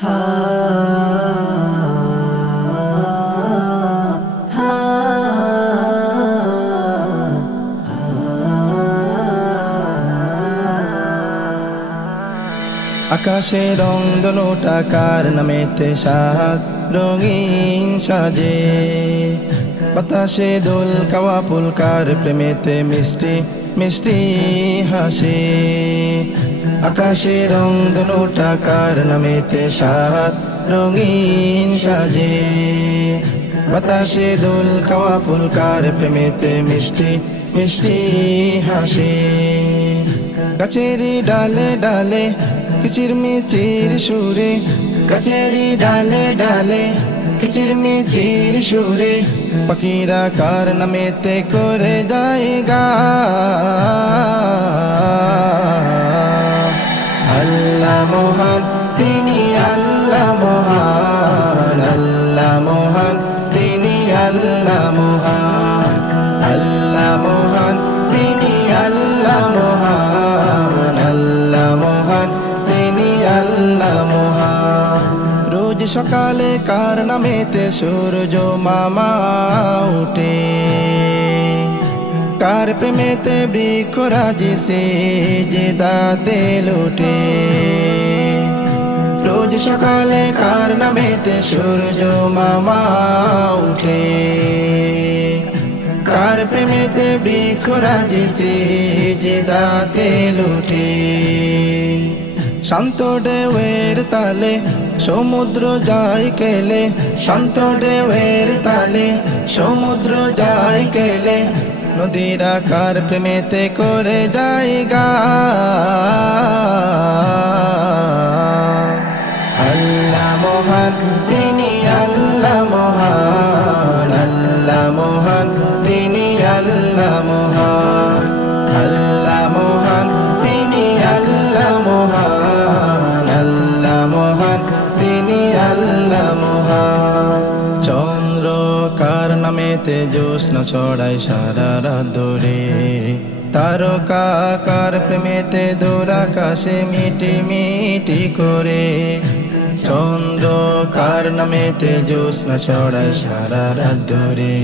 আকাশে রং দোনো টাকার নামেতে সাত রঙিন সাজে। বাতাসে দোল কাওয়া পুলকার প্রেমেতে মিষ্টি মিষ্টি হাসে। আকাশে রং দোনো টাকার নামেতে সাত, রঙিন সাজে। বাতাসে দোল কাওয়া ফুলকার প্রেমেতে মিষ্টি মিষ্টি হাসে। গাছেরি ডালে ডালে কিচির মিচির সুরে গাছেরি ডালে ডালে কিচির মিচির সুরে পাখিরা কার নামেতে করে আল্লাহ রোজ সকালে কার নামেতে সূর্য মামা উঠে? কার প্রেমেতে বৃক্ষ রাজি সে যে দাতে লোটে? রোজ সকালে কার নামেতে সূর্য মামা উঠে? কার প্রেমেতে বৃক্ষ রাজি সে যে দাতে লোটে? শান্ত ঢেউয়ের তালে, সমুদ্র যায় কেলে। শান্ত ঢেউয়ের তালে, সমুদ্র যায় কেলে। নদীরা কার প্রেমেতে করে জায়গা আল্লাহ নামেতে জ্যোৎস্ন ছড়ায় সারা রাত ধরে। তারকা কার প্রেমেতে দোরাকাশে মিটি মিটি করে। চন্দ্র কার নামেতে জ্যোৎস্ন ছড়ায় সারা রাত ধরে।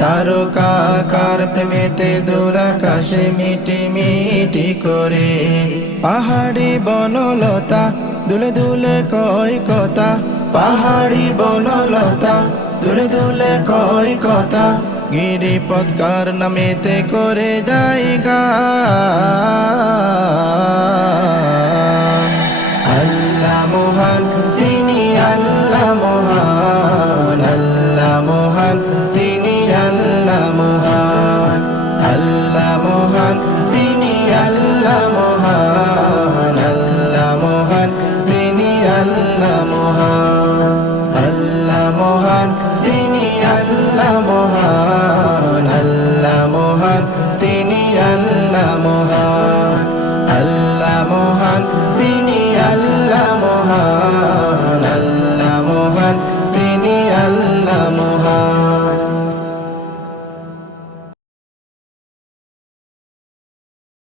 তারকা কার প্রেমেতে দোরাকাশে মিটি মিটি করে। পাহাড়ি বনলতা, দুলে দুলে কয় কথা। পাহাড়ি বনলতা দুলে দুলে কই কথা গিরিপথকার নামেতে করে যাই গা আল্লাহ মোহান